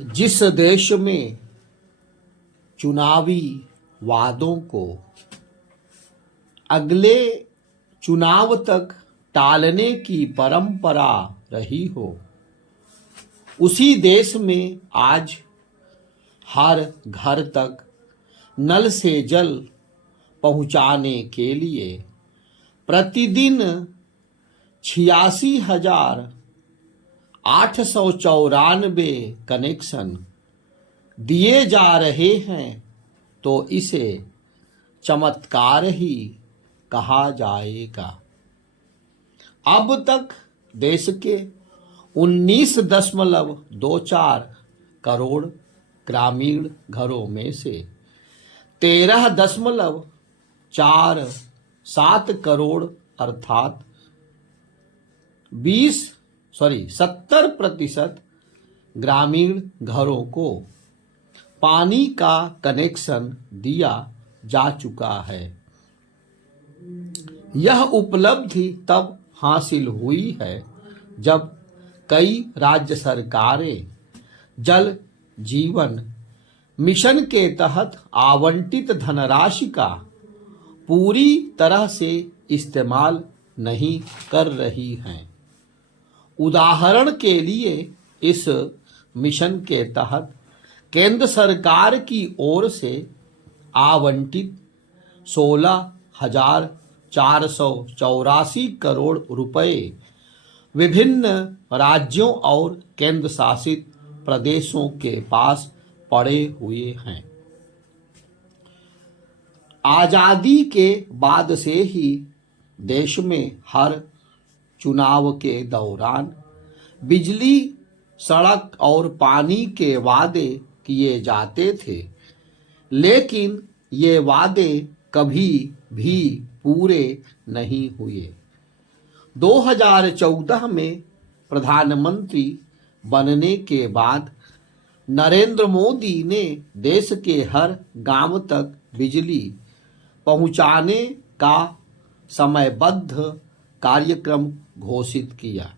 जिस देश में चुनावी वादों को अगले चुनाव तक टालने की परंपरा रही हो, उसी देश में आज हर घर तक नल से जल पहुंचाने के लिए प्रतिदिन 86,894 कनेक्शन दिए जा रहे हैं, तो इसे चमत्कार ही कहा जाएगा। अब तक देश के 19.24 करोड़ ग्रामीण घरों में से 13.47 करोड़ अर्थात 70% ग्रामीण घरों को पानी का कनेक्शन दिया जा चुका है। यह उपलब्धि तब हासिल हुई है जब कई राज्य सरकारें जल जीवन मिशन के तहत आवंटित धनराशि का पूरी तरह से इस्तेमाल नहीं कर रही हैं। उदाहरण के लिए इस मिशन के तहत केंद्र सरकार की ओर से आवंटित 16,484 करोड़ रुपए विभिन्न राज्यों और केंद्र शासित प्रदेशों के पास पड़े हुए हैं। आजादी के बाद से ही देश में हर चुनाव के दौरान बिजली, सड़क और पानी के वादे किए जाते थे, लेकिन ये वादे कभी भी पूरे नहीं हुए। 2014 में प्रधानमंत्री बनने के बाद नरेंद्र मोदी ने देश के हर गांव तक बिजली पहुंचाने का समयबद्ध कार्यक्रम घोषित किया।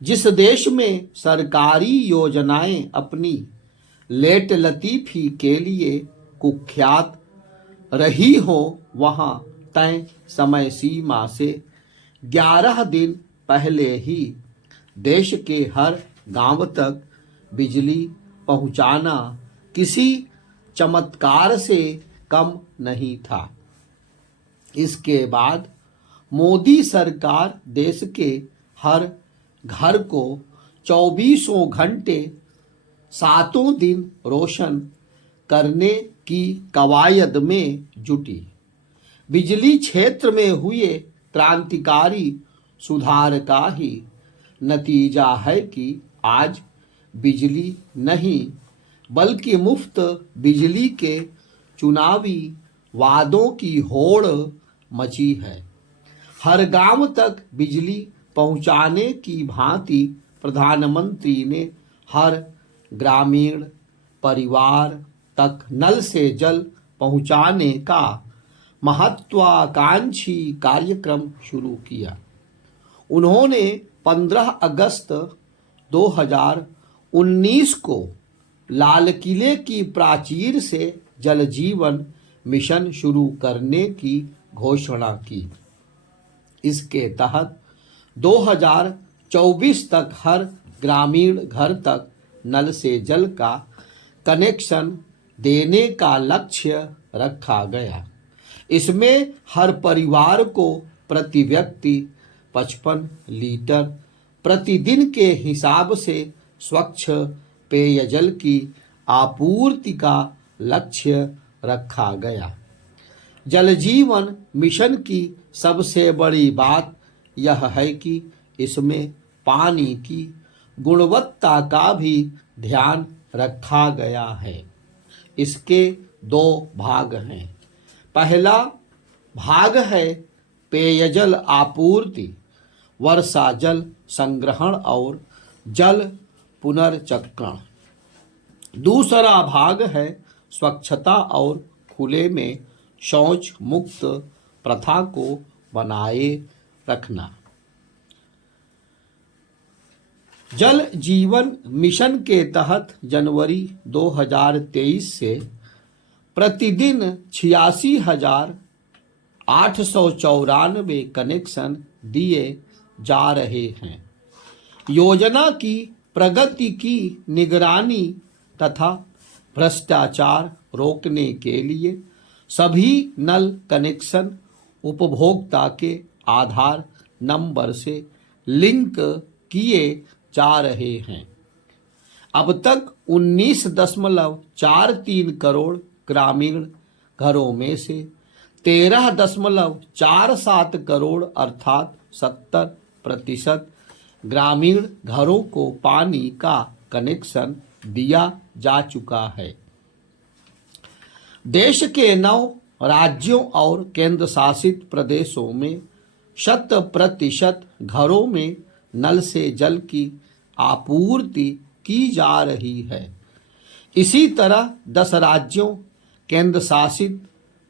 जिस देश में सरकारी योजनाएं अपनी लेट लतीफी के लिए कुख्यात रही हो, वहां तय समय सीमा से 11 दिन पहले ही देश के हर गांव तक बिजली पहुंचाना किसी चमत्कार से कम नहीं था। इसके बाद मोदी सरकार देश के हर घर को 24 घंटे 7 दिन रोशन करने की कवायद में जुटी। बिजली क्षेत्र में हुए क्रांतिकारी सुधार का ही नतीजा है कि आज बिजली नहीं बल्कि मुफ्त बिजली के चुनावी वादों की होड़ मची है। हर गांव तक बिजली पहुंचाने की भांति प्रधानमंत्री ने हर ग्रामीण परिवार तक नल से जल पहुंचाने का महत्वाकांक्षी कार्यक्रम शुरू किया। उन्होंने 15 अगस्त 2019 को लाल किले की प्राचीर से जल जीवन मिशन शुरू करने की घोषणा की। इसके तहत 2024 तक हर ग्रामीण घर तक नल से जल का कनेक्शन देने का लक्ष्य रखा गया। इसमें हर परिवार को प्रति व्यक्ति 55 लीटर प्रतिदिन के हिसाब से स्वच्छ पेयजल की आपूर्ति का लक्ष्य रखा गया। जल जीवन मिशन की सबसे बड़ी बात यह है कि इसमें पानी की गुणवत्ता का भी ध्यान रखा गया है। इसके 2 भाग हैं। पहला भाग है पेयजल आपूर्ति, वर्षा जल संग्रहण और जल पुनर्चक्रण। दूसरा भाग है स्वच्छता और खुले में शौच मुक्त प्रथा को बनाए रखना। जल जीवन मिशन के तहत जनवरी 2023 से प्रतिदिन 86,894 कनेक्शन दिए जा रहे हैं। योजना की प्रगति की निगरानी तथा भ्रष्टाचार रोकने के लिए सभी नल कनेक्शन उपभोक्ता के आधार नंबर से लिंक किए जा रहे हैं। अब तक 19.43 करोड़ ग्रामीण घरों में से 13.47 करोड़ अर्थात 70% ग्रामीण घरों को पानी का कनेक्शन दिया जा चुका है। देश के 9 राज्यों और केंद्र शासित प्रदेशों में 100% घरों में नल से जल की आपूर्ति की जा रही है। इसी तरह 10 राज्यों केंद्र शासित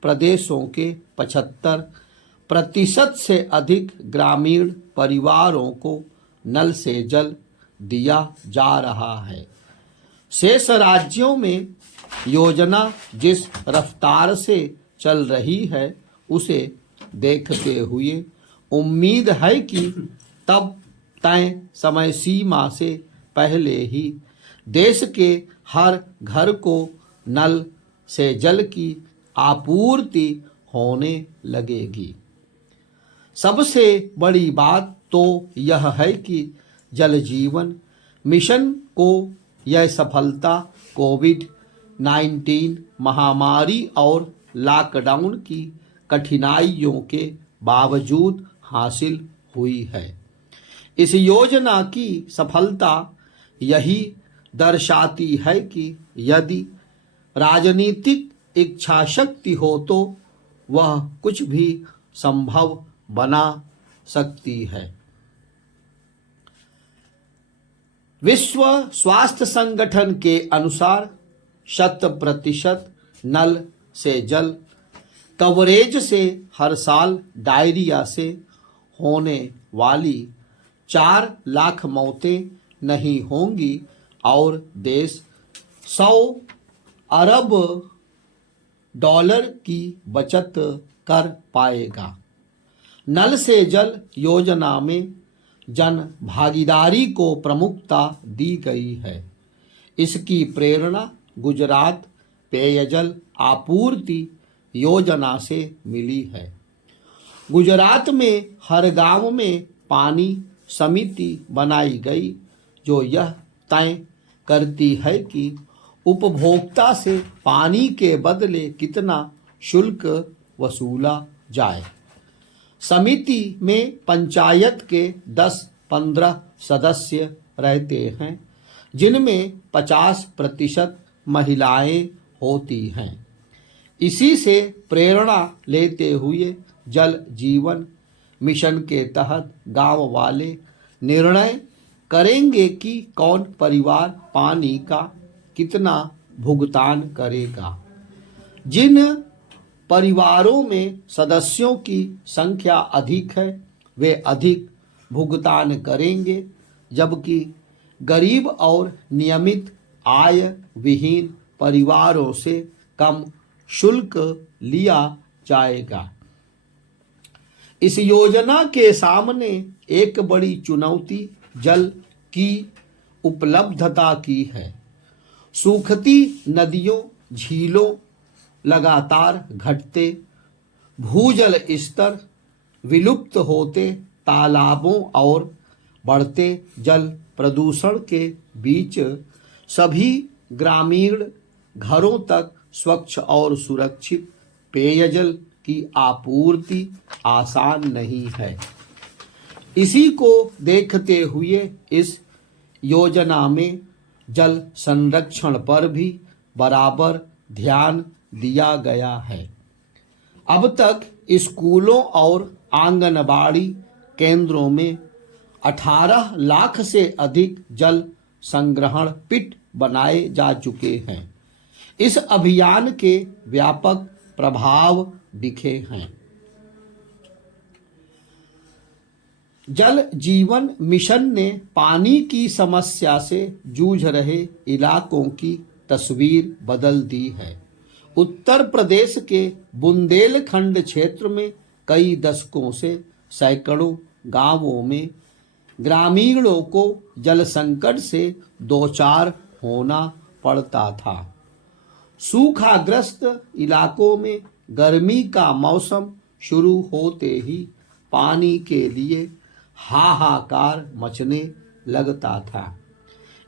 प्रदेशों के 75% से अधिक ग्रामीण परिवारों को नल से जल दिया जा रहा है। शेष राज्यों में योजना जिस रफ्तार से चल रही है उसे देखते हुए उम्मीद है कि तब तय समय सीमा से पहले ही देश के हर घर को नल से जल की आपूर्ति होने लगेगी। सबसे बड़ी बात तो यह है कि जल जीवन मिशन को यह सफलता कोविड-19 महामारी और लॉकडाउन की कठिनाइयों के बावजूद हासिल हुई है। इस योजना की सफलता यही दर्शाती है कि यदि राजनीतिक इच्छा शक्ति हो तो वह कुछ भी संभव बना सकती है। विश्व स्वास्थ्य संगठन के अनुसार 100% नल से जल कवरेज से हर साल डायरिया से होने वाली 4 लाख मौतें नहीं होंगी और देश 100 अरब डॉलर की बचत कर पाएगा। नल से जल योजना में जन भागीदारी को प्रमुखता दी गई है। इसकी प्रेरणा गुजरात पेयजल आपूर्ति योजना से मिली है। गुजरात में हर गांव में पानी समिति बनाई गई जो यह तय करती है कि उपभोक्ता से पानी के बदले कितना शुल्क वसूला जाए। समिति में पंचायत के 10-15 सदस्य रहते हैं जिनमें 50% महिलाएं होती हैं। इसी से प्रेरणा लेते हुए जल जीवन मिशन के तहत गांव वाले निर्णय करेंगे कि कौन परिवार पानी का कितना भुगतान करेगा। जिन परिवारों में सदस्यों की संख्या अधिक है वे अधिक भुगतान करेंगे, जबकि गरीब और नियमित आय विहीन परिवारों से कम शुल्क लिया जाएगा। इस योजना के सामने एक बड़ी चुनौती जल की उपलब्धता की है। सूखती नदियों, झीलों, लगातार घटते भूजल स्तर, विलुप्त होते तालाबों और बढ़ते जल प्रदूषण के बीच सभी ग्रामीण घरों तक स्वच्छ और सुरक्षित पेयजल की आपूर्ति आसान नहीं है। इसी को देखते हुए इस योजना में जल संरक्षण पर भी बराबर ध्यान दिया गया है। अब तक स्कूलों और आंगनबाड़ी केंद्रों में 18 लाख से अधिक जल संग्रहण पिट बनाए जा चुके हैं। इस अभियान के व्यापक प्रभाव दिखे हैं। जल जीवन मिशन ने पानी की समस्या से जूझ रहे इलाकों की तस्वीर बदल दी है। उत्तर प्रदेश के बुंदेलखंड क्षेत्र में कई दशकों से सैकड़ों गांवों में ग्रामीणों को जल संकट से दो चार होना पड़ता था। सूखाग्रस्त इलाकों में गर्मी का मौसम शुरू होते ही पानी के लिए हाहाकार मचने लगता था।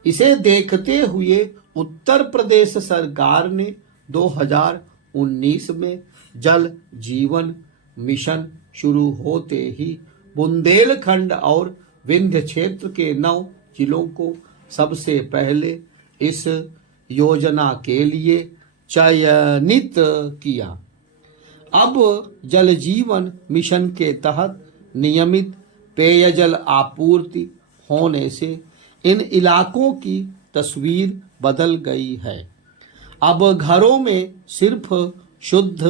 इसे देखते हुए उत्तर प्रदेश सरकार ने 2019 में जल जीवन मिशन शुरू होते ही बुंदेलखंड और विंध्य क्षेत्र के 9 जिलों को सबसे पहले इस योजना के लिए चयनित किया। अब जल जीवन मिशन के तहत नियमित पेयजल आपूर्ति होने से इन इलाकों की तस्वीर बदल गई है। अब घरों में सिर्फ शुद्ध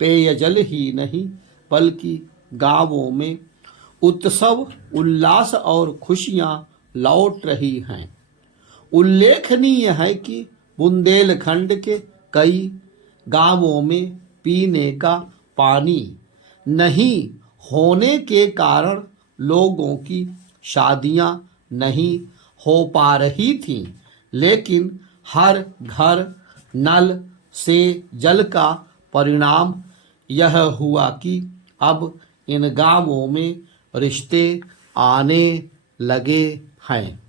पेयजल ही नहीं बल्कि गांवों में उत्सव उल्लास और खुशियां लौट रही हैं। उल्लेखनीय है कि बुंदेलखंड के कई गांवों में पीने का पानी नहीं होने के कारण लोगों की शादियां नहीं हो पा रही थीं, लेकिन हर घर नल से जल का परिणाम यह हुआ कि अब इन गांवों में रिश्ते आने लगे हैं।